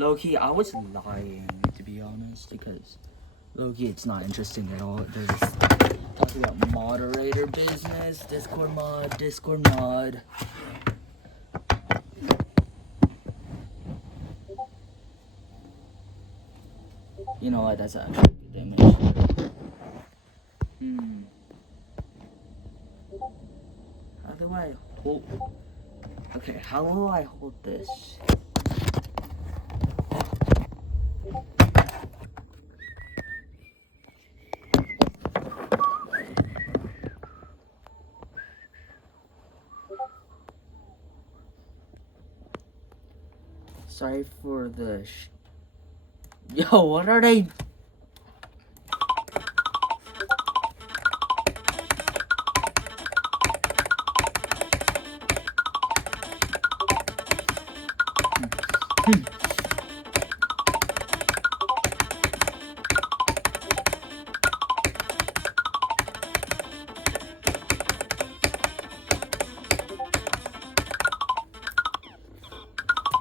Low-key, I was lying, to be honest, because low-key, it's not interesting at all. They're just talking about moderator business, Discord mod. You know what, that's actually a good image. How do I hold... Okay, how will I hold this? Sorry for the Yo, what are they?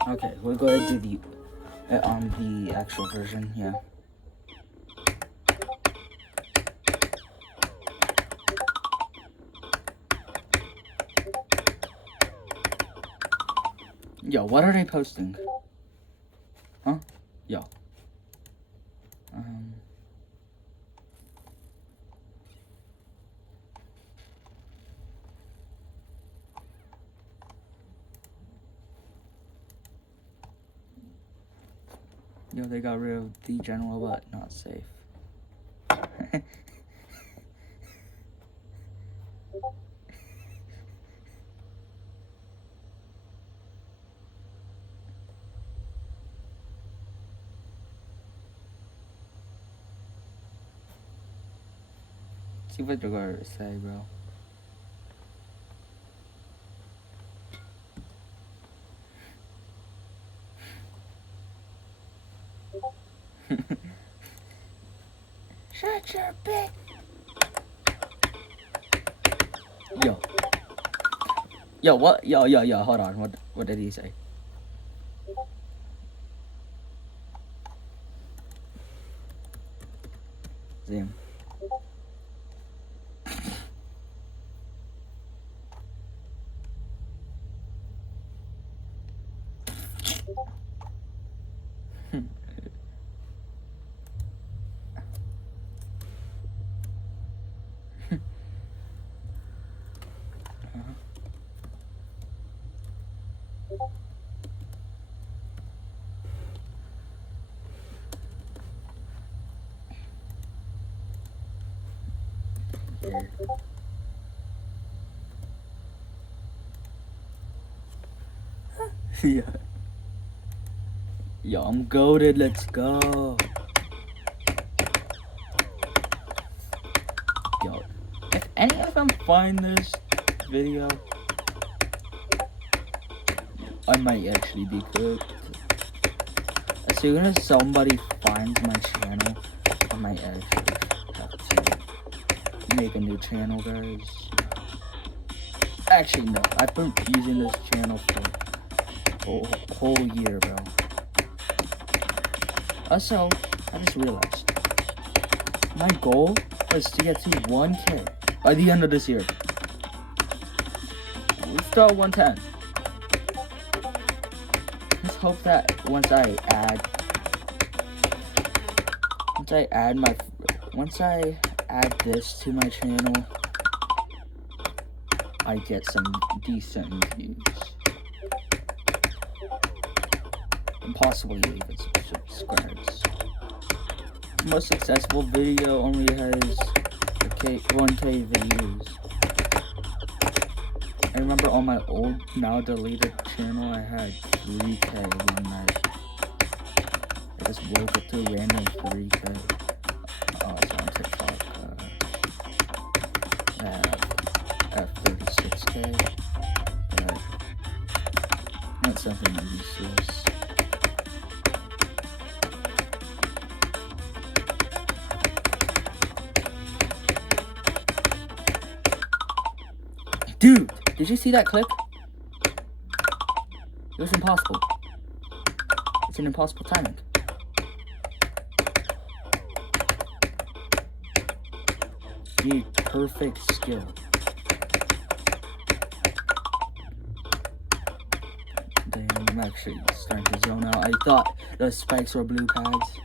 Okay, we'll go ahead and do the actual version, yeah. Yo, what are they posting? Huh? Yo. Yo, they got rid of the general, but not safe. See what they're gonna say, bro. Shut your bitch. Yo, what? Yo, hold on. What did he say? Damn. Yeah. Yo, I'm goated. Let's go. Yo, if any of them find this video, I might actually be cooked. As soon as somebody finds my channel, I might actually have to make a new channel, guys. Actually, no. I've been using this channel for a whole year, bro. Also, I just realized my goal was to get to 1K by the end of this year. We still 110. Let's hope that once I add this to my channel, I get some decent views. And possibly even some subscribers. Most successful video only has 1K views. I remember on my old, now deleted channel, I had 3K one night. I just woke up to a random 3K. Oh, it's on TikTok. At 36K. But not something useless. Dude, did you see that clip? It was impossible. It's an impossible timing. You need perfect skill. Damn, I'm actually starting to zone out. I thought the spikes were blue pads.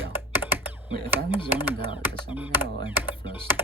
Yeah. Wait, if I'm zoning out, does that mean I'll enter flow state?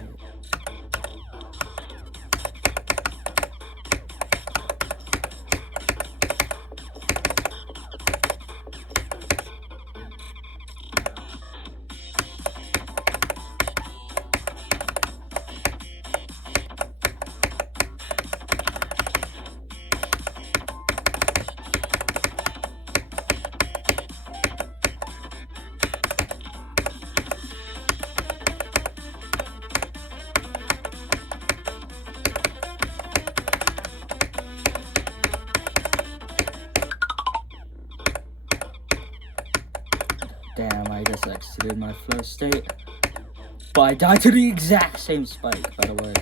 Damn, I just exited my flow state. But I died to the exact same spike, by the way.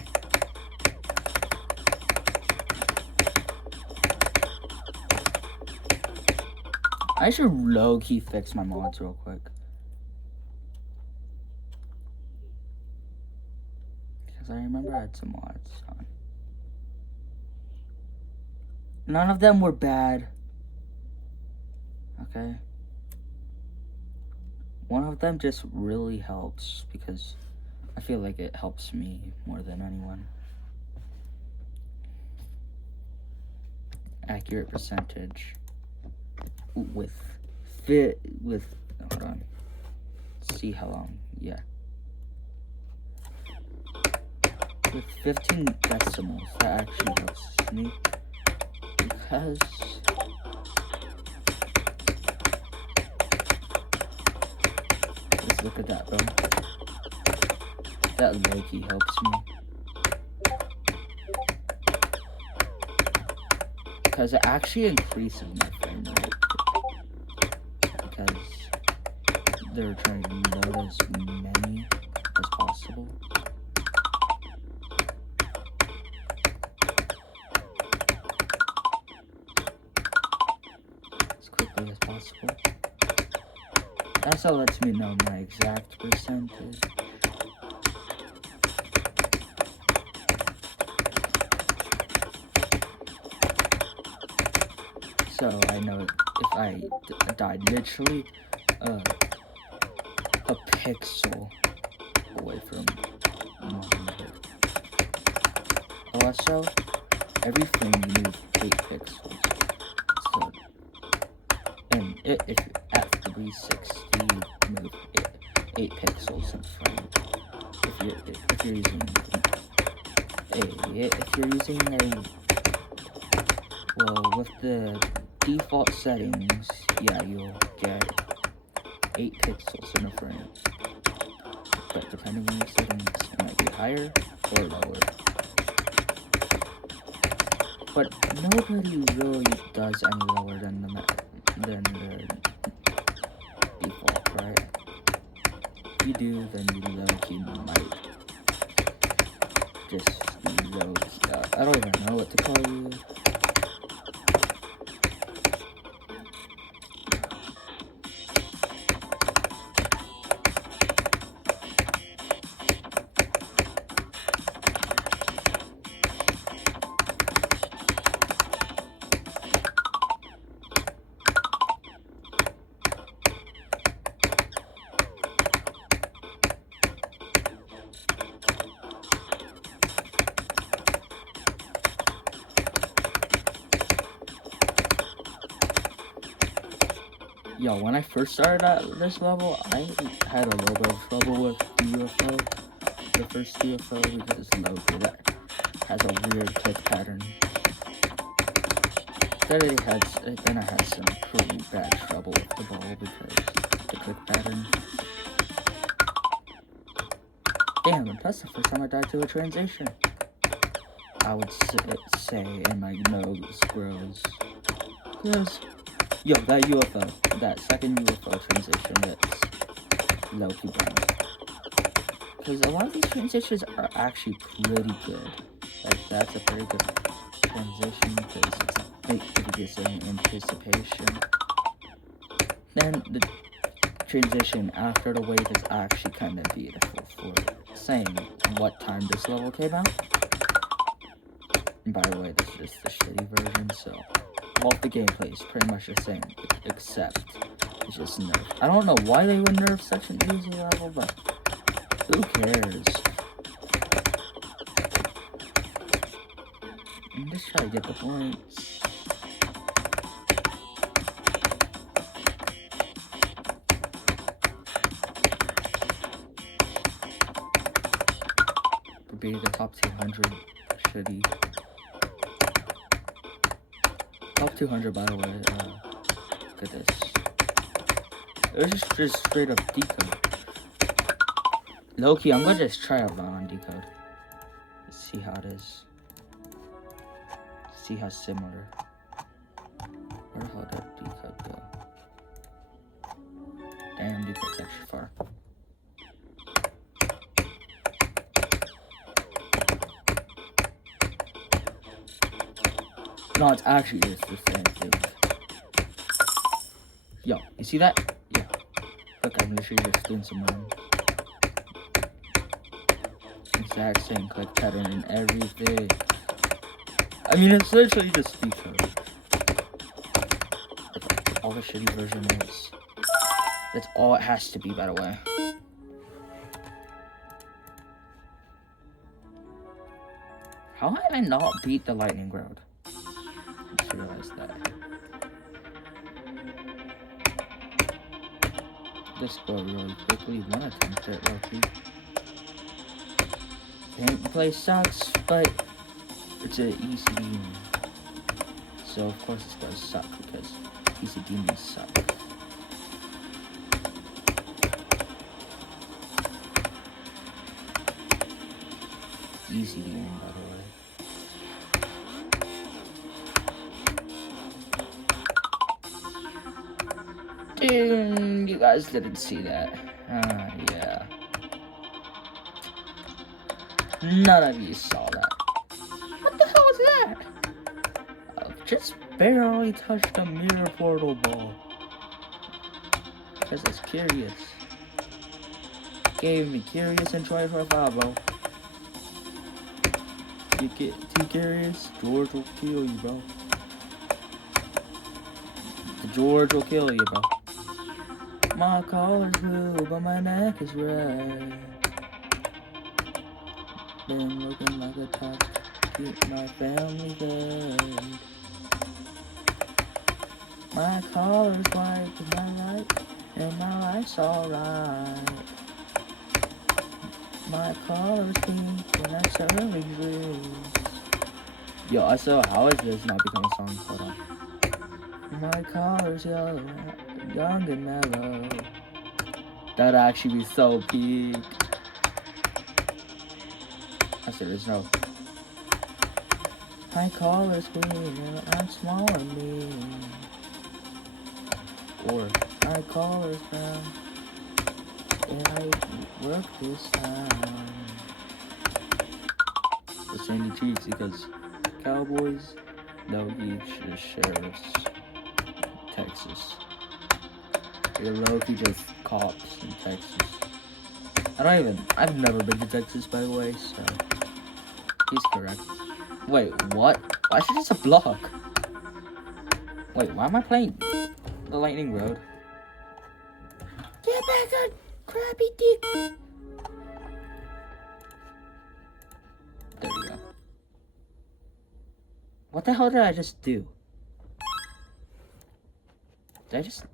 I should low-key fix my mods real quick. Because I remember I had some mods on. None of them were bad. Okay. One of them just really helps because I feel like it helps me more than anyone. Accurate percentage with hold on. See how long, yeah. With 15 decimals, that actually helps me because look at that, bro. That low-key helps me. Because it actually increases my frame rate. Because they're trying to load as many as possible. As quickly as possible. That also lets me know my exact percentage. So I know if I died literally a pixel away from 100. Also, every frame you move 8 pixels. So, and if at 360 you move 8 pixels in frame. If you're using well, with the default settings, yeah, you'll get 8 pixels in a frame. But depending on your settings, it might be higher or lower. But nobody really does any lower than the default, right? If you do, then you low-key might just low-key. I don't even know what to call you. Yo, when I first started at this level, I had a little bit of trouble with the UFO, the first UFO, because Loki that has a weird click pattern. Then I had some pretty bad trouble with the ball because the click pattern. Damn, that's the first time I died to a transition. I would say, and my nose grows. Because, yo, that UFO, that second UFO transition, that's low-key bad. Because a lot of these transitions are actually pretty good. Like, that's a pretty good transition because it's pretty good in anticipation. Then the transition after the wave is actually kind of beautiful for saying what time this level came out. And by the way, this is just the shitty version, so all of the gameplay is pretty much the same, except it's just nerfed. I don't know why they would nerf such an easy level, but who cares? I'm just trying to get the points. For being the top 200, shitty. Top 200, by the way. Look at this. It was just straight up decode. Low-key, I'm gonna just try out on decode. Let's see how it is. See how similar. Where the hell did decode go? Damn, decode's actually far. No, it's actually just the same thing. Yo, you see that? Yeah. Look, I'm literally just doing some run. Exact same click pattern and everything. I mean, it's literally just decode. That's all the shitty version is. That's all it has to be, by the way. How have I not beat the lightning road? I just realized that. Let's go really quickly. One attempt at lucky. Gameplay sucks, but it's an easy demon. So of course it's gonna suck because easy demons suck. Easy demon, by the way. Dude, you guys didn't see that. Yeah. None of you saw that. What the hell was that? I've just barely touched a mirror portal ball. Because it's curious. Gave me curious and try for a foul, bro. You get too curious, George will kill you, bro. The George will kill you, bro. My collar's blue, but my neck is red. Been looking like a top to keep my family fed. My collar's white, but my life, and my life's alright. My collar's pink, and that's early dreams. Yo, so how is this not become a song? Hold on. My collar's yellow, young and mellow. That'd actually be so peak. I said there's no. My collar's green and I'm small and mean. Or my collar's brown and I work this time. The Sandy Chiefs because Cowboys, no beach, the sheriffs, Texas. You're low-key just cops in Texas. I've never been to Texas, by the way, so he's correct. Wait, what? Why is it just a block? Wait, why am I playing the Lightning Road? Get back on crappy dick! There we go. What the hell did I just do? Did I just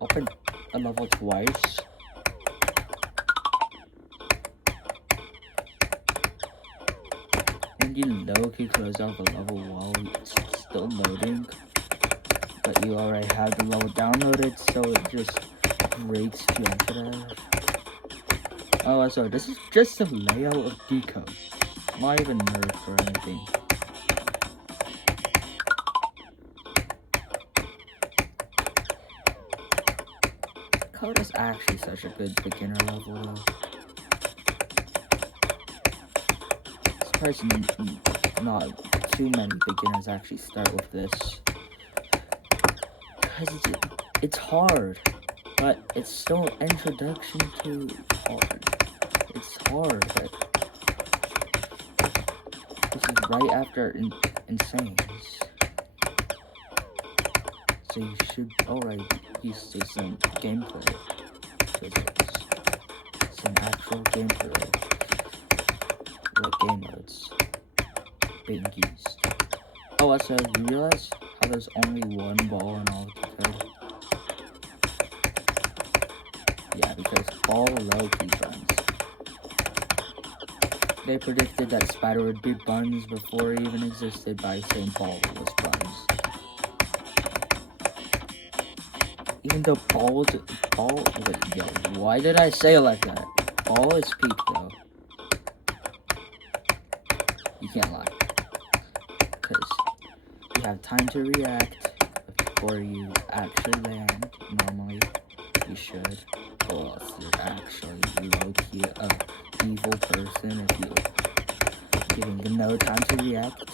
open a level twice? And you low-key close out the level while it's still loading, but you already have the level downloaded, so it just breaks you after that. Oh, sorry, this is just the layout of decode, not even nerf or anything. Code is actually such a good beginner level though. This person not too many beginners actually start with this. Because it's hard, but it's still an introduction to hard. It's hard, but this is right after Insanes. So you should already see some gameplay for this. Some actual gameplay. Like game modes being used. Oh, also, you realize how there's only one ball in all of the code? Yeah, because ball low-key buns. They predicted that spider would be buns before it even existed by saying ball was buns. Even though wait, yo, why did I say it like that? Ball is peak though. You can't lie. Because you have time to react before you actually land. Normally, you should. Or else you're actually low-key a evil person if you're giving no time to react.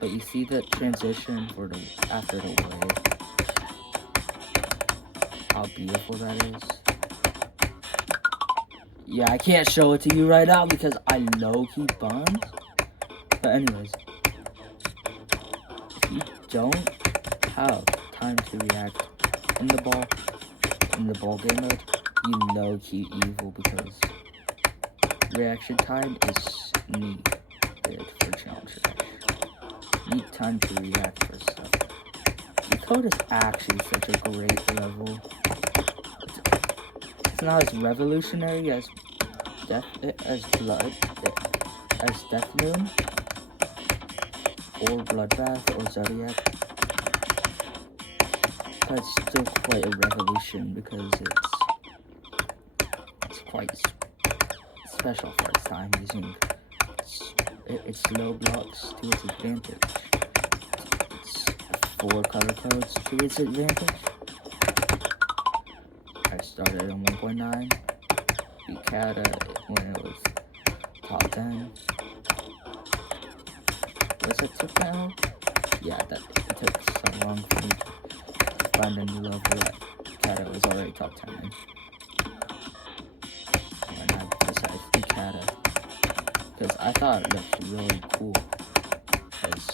But you see the transition for after the wave. How beautiful that is. Yeah, I can't show it to you right now because I low-key bummed. But anyways, if you don't have time to react in the ball game mode, you low-key evil because reaction time is needed for challenge rush. You need time to react for stuff. The code is actually such a great level. It's not as revolutionary as Death Moon or Bloodbath or Zodiac, but it's still quite a revolution because it's quite special for its time, using its slow blocks to its advantage. It's 4 color codes to its advantage. I started on 1.9, beat Kata when it was top 10. Was it took now? Yeah, it took so long for me to find a new level that Kata was already top 10 in. And I decided to do Kata because I thought it looked really cool. Because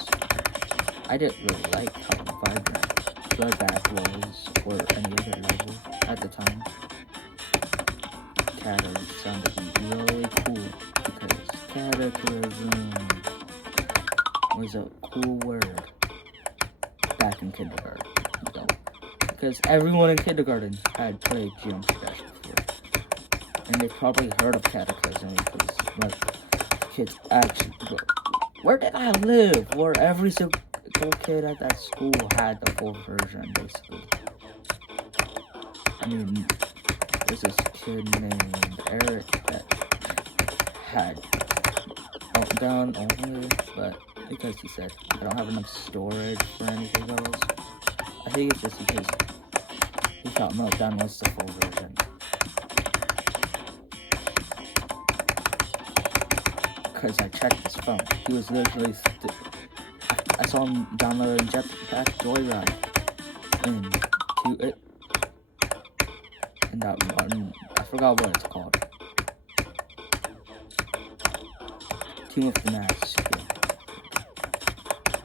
I didn't really like how vibrant Bloodbath was or any other level at the time. Kata sounded really cool because cataclysm was a cool word back in kindergarten, though. Because everyone in kindergarten had played Geometry Dash before. And they probably heard of Cataclysm because, like, kids actually... Where did I live? Where every single kid at that school had the full version, basically. I mean, there's this kid named Eric that had up down only, but because he said, I don't have enough storage for anything else. I think it's just because he thought Meltdown was the full version. Because I checked his phone. He was literally... I saw him downloading Jetpack Joyride into it. And that one... I forgot what it's called. Team with the Mask. Yeah.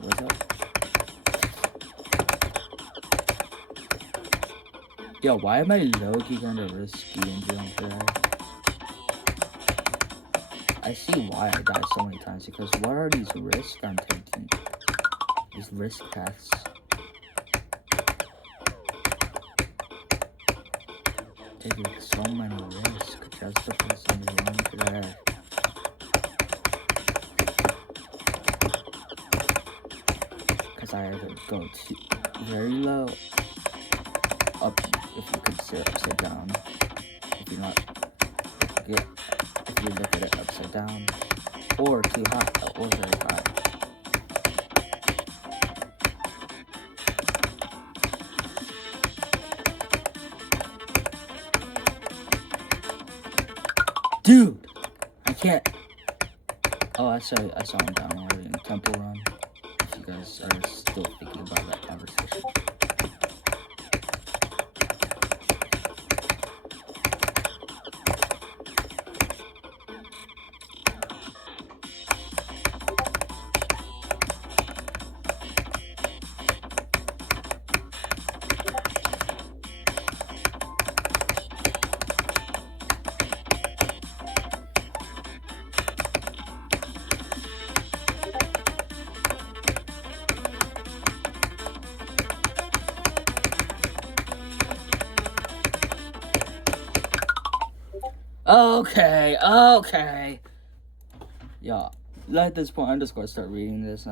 What's up? Yo, why am I low-key kinda risky and doing that? I see why I die so many times, because what are these risks I'm taking? These risk paths. Taking so many risks just to put something wrong today. Because I either go very low, up if you consider upside down. If you're not, if you look at it upside down, or too high, or very high. Dude, I can't. Oh, I saw him down already in Temple Run. If you guys are still thinking about that conversation. Okay. Yeah, at this point, I'm just gonna start reading this.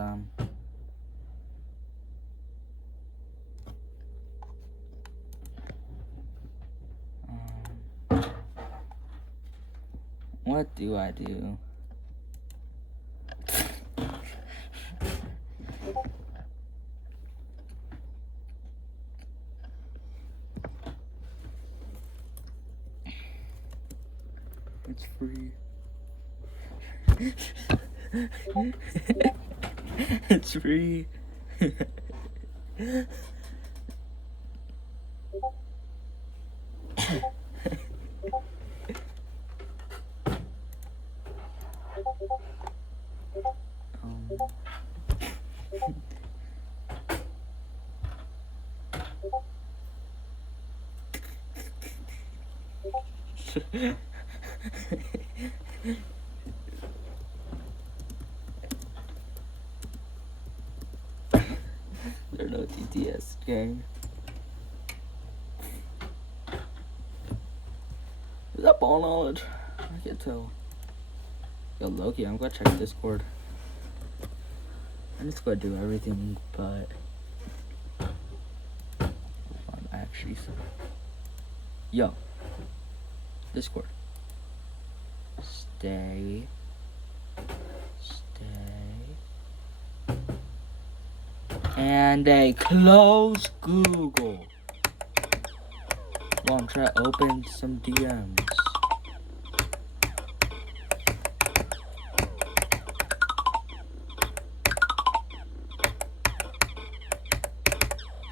What do I do? It's free. It's free. There's no TTS gang. Is that ball knowledge? I can't tell. Yo, Loki, I'm gonna check Discord. I'm just gonna do everything, but I'm actually. Yo, Discord. Stay. And a close Google. Well, I'm trying to open some DMs.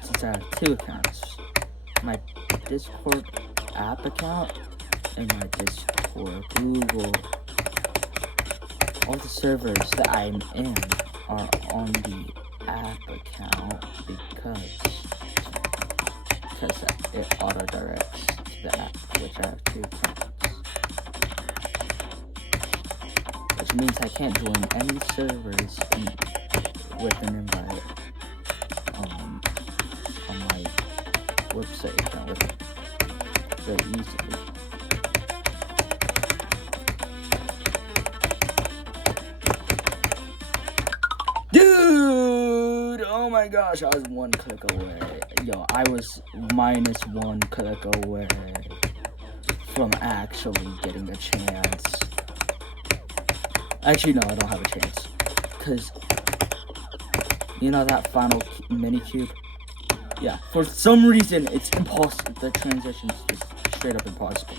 Since I have 2 accounts. My Discord app account and my Discord Google. All the servers that I'm in are on the app account because it auto directs to the app, which I have 2 accounts. Which means I can't join any servers with an invite on my website account very easily. Dude! Oh my gosh, I was 1 click away. Yo, I was minus 1 click away from actually getting a chance. Actually, no, I don't have a chance. Because, you know that final mini cube? Yeah, for some reason, it's impossible. The transition's just straight up impossible.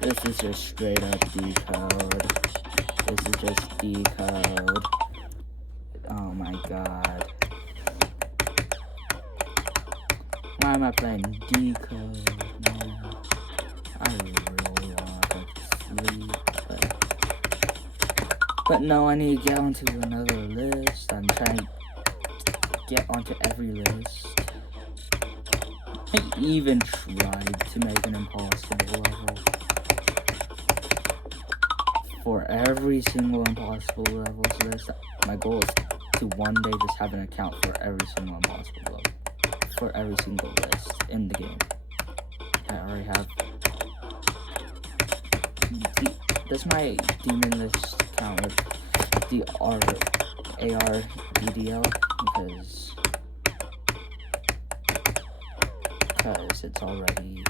This is just straight up decode. This is just decode. Oh my god. Why am I playing decode now? I really want to sleep, but no, I need to get onto another list. I'm trying to get onto every list. I even tried to make an impossible level. For every single impossible levels list, my goal is to one day just have an account for every single impossible level. For every single list in the game. I already have. Does my demon list count with the ARDDL? Because it's already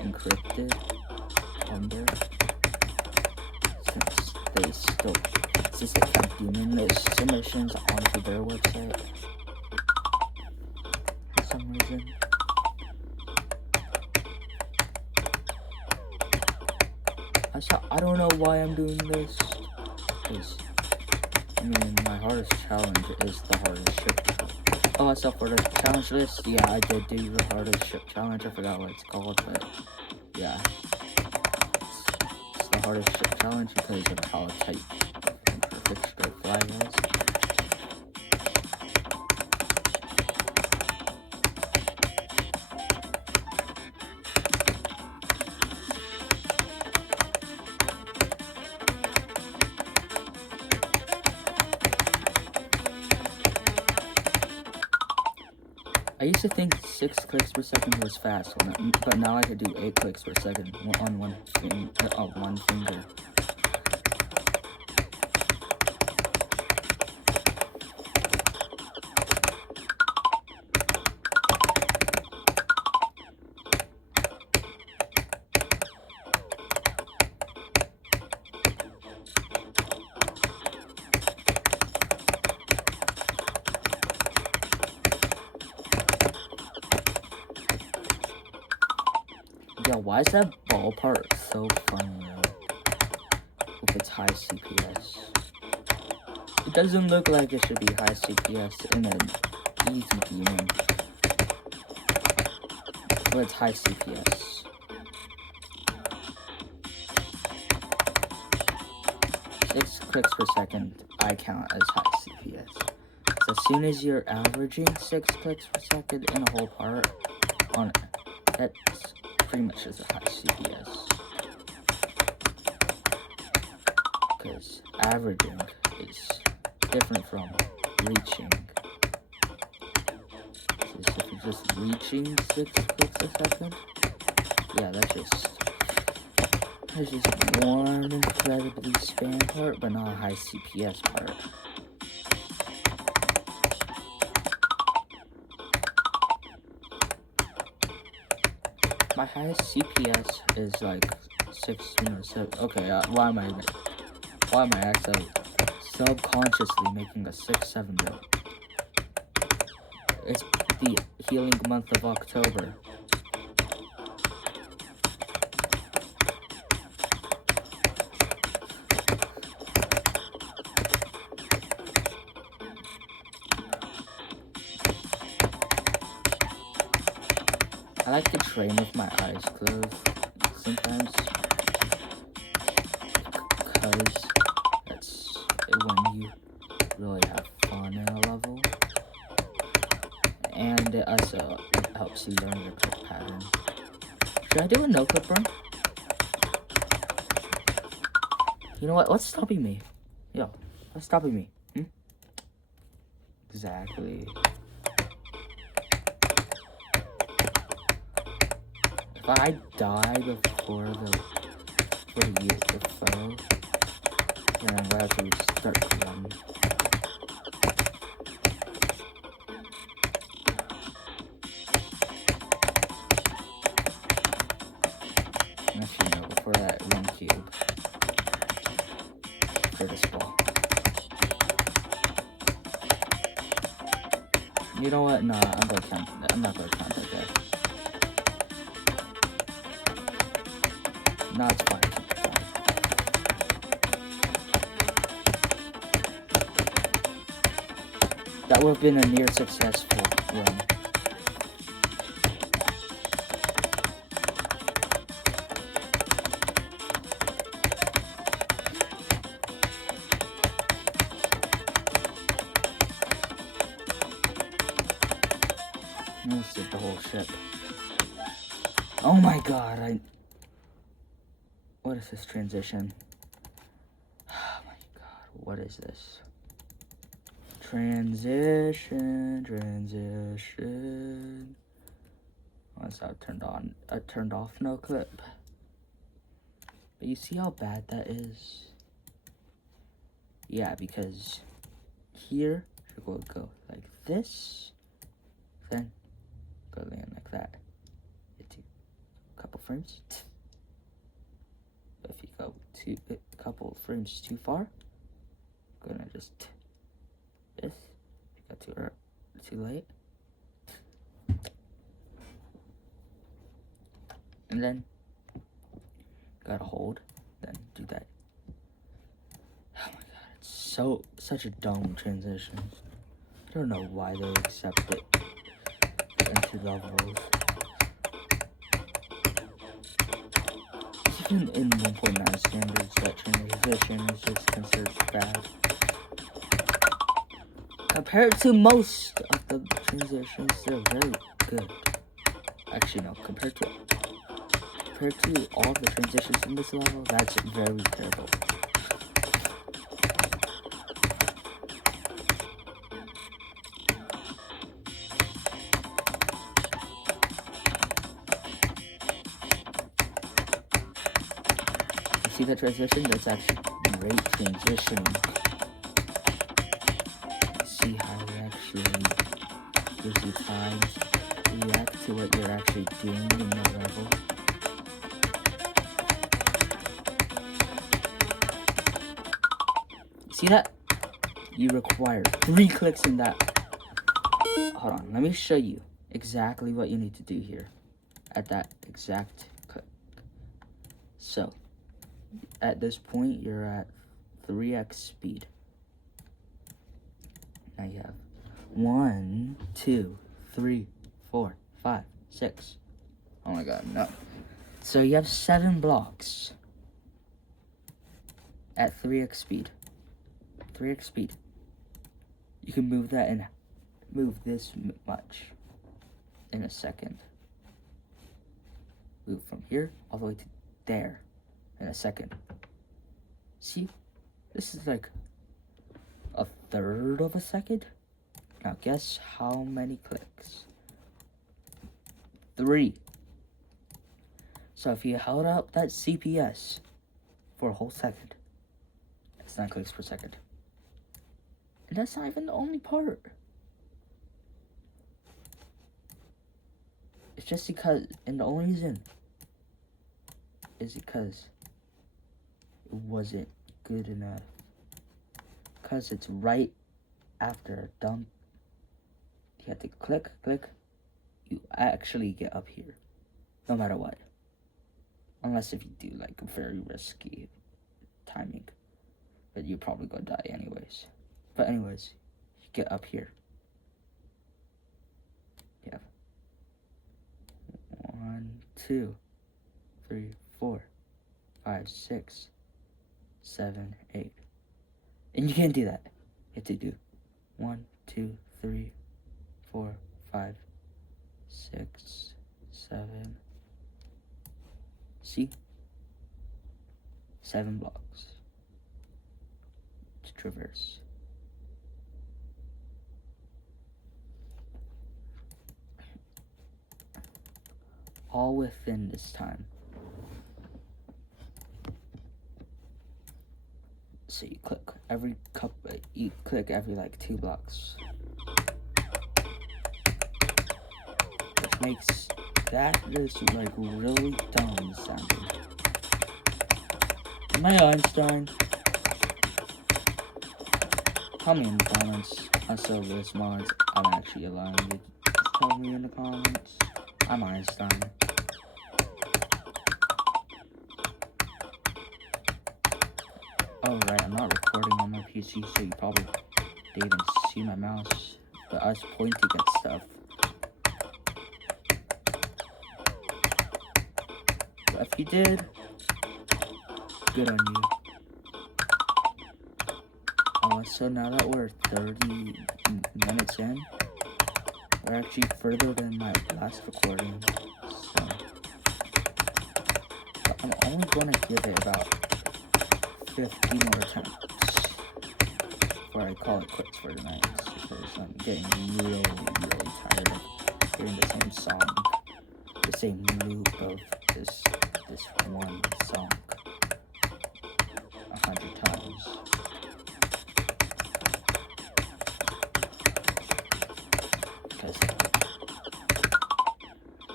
encrypted on there. Since they have demon list submissions onto their website for some reason. I saw I don't know why I'm doing this. Because, I mean, my hardest challenge is the hardest ship challenge. Oh, so for the challenge list, yeah, I did do the hardest ship challenge. I forgot what it's called, but yeah. It's the hardest ship challenge because of how tight and perfect the fly was. I used to think 6 clicks per second was fast, but now I could do 8 clicks per second on one finger. Yeah, why is that ball part so funny, with its high CPS? It doesn't look like it should be high CPS in an easy game, but it's high CPS. Six clicks per second, I count as high CPS. So as soon as you're averaging 6 clicks per second in a whole part, on that's pretty much as a high CPS. Because averaging is different from reaching. So if you're just reaching 6 clicks a second, yeah, that's just one incredibly spam part, but not a high CPS part. My highest CPS is like 6, okay, why am I actually subconsciously making a 6-7 build? It's the healing month of October. I like to train with my eyes closed sometimes, because that's when you really have fun in a level, and it also helps you learn your click pattern. Should I do a no clip run? You know what? What's stopping me? Yo, what's stopping me? Exactly. If I die before the foe, then I'm gonna have to restart the run. Actually, no, before that run cube. For this ball. You know what? Nah, I'm not gonna count that guy. Nah, it's fine. That would have been a near successful run. Almost did the whole ship. Oh my god, what is this transition? Oh my god, what is this? Transition. Once I turned off no clip. But you see how bad that is? Yeah, because here should go like this, then go land like that. It's a couple frames. But if you go a couple frames too far, gonna just this. If you got too late, and then gotta hold, then do such a dumb transition. I don't know why they accept it into levels. Even in 1.9 standards, that transition is just considered bad. Compared to most of the transitions, they're very good. Actually, no, compared to all the transitions in this level, that's very terrible. You see the transition? That's actually great transitioning. See how it actually gives you time to react to what you're actually doing in the level. See that? You require 3 clicks in that. Hold on, let me show you exactly what you need to do here at that exact click. So, at this point, you're at 3x speed. Now you have 1, 2, 3, 4, 5, 6. Oh my god, no. So you have 7 blocks at 3x speed. 3x speed. You can move that and move this much in a second. Move from here all the way to there in a second. See? This is like a third of a second. Now guess how many clicks? 3. So if you held up that CPS for a whole second, it's 9 clicks per second. And that's not even the only part. It's just because, and the only reason is because it wasn't good enough. Because it's right after a dump. You have to click, you actually get up here. No matter what. Unless if you do like very risky timing. But you're probably gonna die anyways. But anyways, you get up here. You have 1, 2, 3, 4, 5, 6, 7, 8. And you can't do that. You have to do 1, 2, 3, 4, 5, 6, 7. See? 7 blocks to traverse. All within this time. So you click every like 2 blocks. Which makes that just like really dumb sounding. Am I Einstein? Tell me in the comments. I still this mods. I'm actually alone. Tell me in the comments. I'm Einstein. Oh right, I'm not recording on my PC, so you probably didn't even see my mouse, but I was pointing at stuff. But if you did, good on you. So now that we're 30 minutes in, we're actually further than my last recording, so but I'm only gonna give it about 15 more attempts before I call it quits for tonight, because I'm getting really tired of hearing the same song, the same loop of this one song 100 times.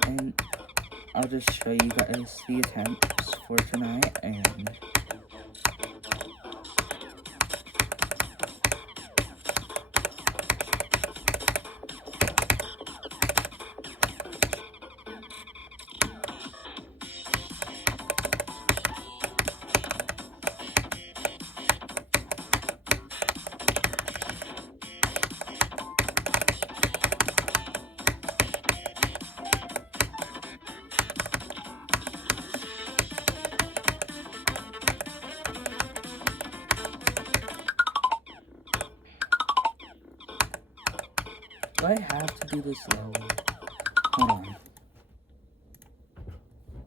And I'll just show you guys the attempts for tonight, and Do I have to do this level? Hold on.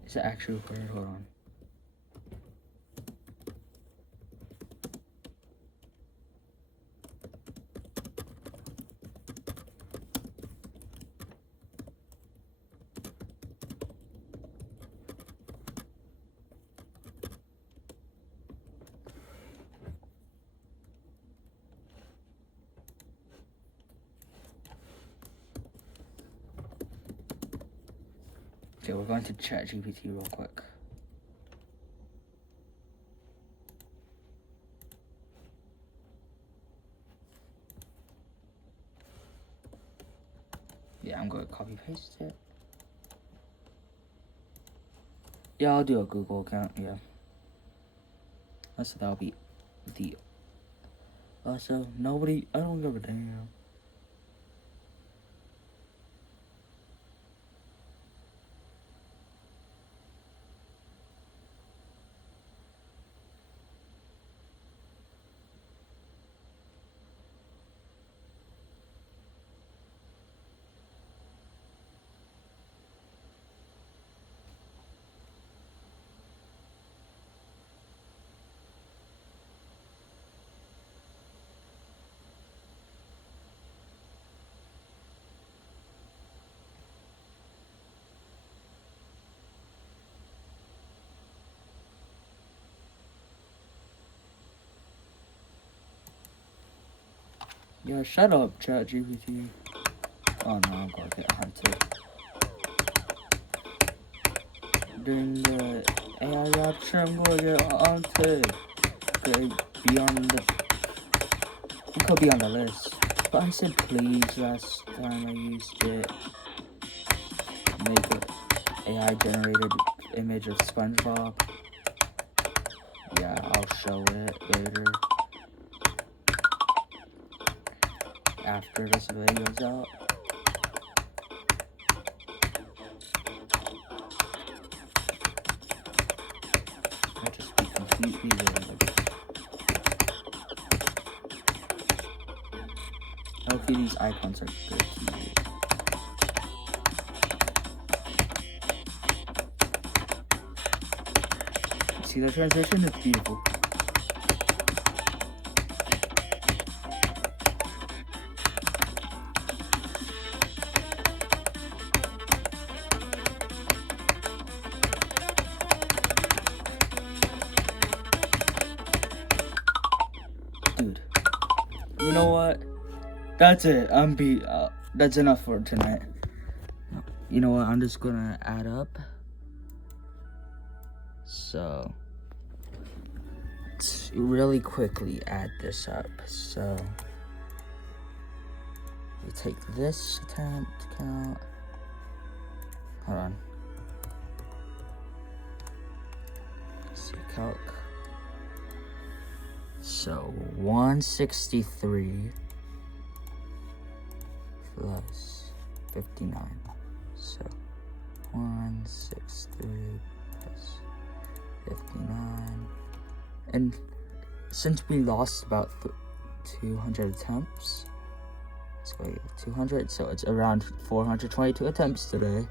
Is it actually required? Hold on. Okay, we're going to ChatGPT real quick. Yeah, I'm going to copy paste it. Yeah, I'll do a Google account, yeah. So that'll be the... Also, nobody... I don't give a damn. Yeah, shut up, ChatGPT. Oh no, I'm gonna get hunted. During the AI rapture, I'm gonna get hunted. Okay, be on the... It could be on the list. But I said please last time I used it. Make an AI generated image of SpongeBob. Yeah, I'll show it later. After this video's out. I'll just be completely random. Hopefully these icons are good to you. See the transition? It's beautiful. Dude, you know what? That's it. That's enough for tonight. You know what? I'm just gonna add up. So, let's really quickly add this up. So, we take this attempt count. Hold on. Let's see, calc. So, 163 plus 59. So, 163 plus 59. And since we lost about 200 attempts, let's go 200. So, it's around 422 attempts today.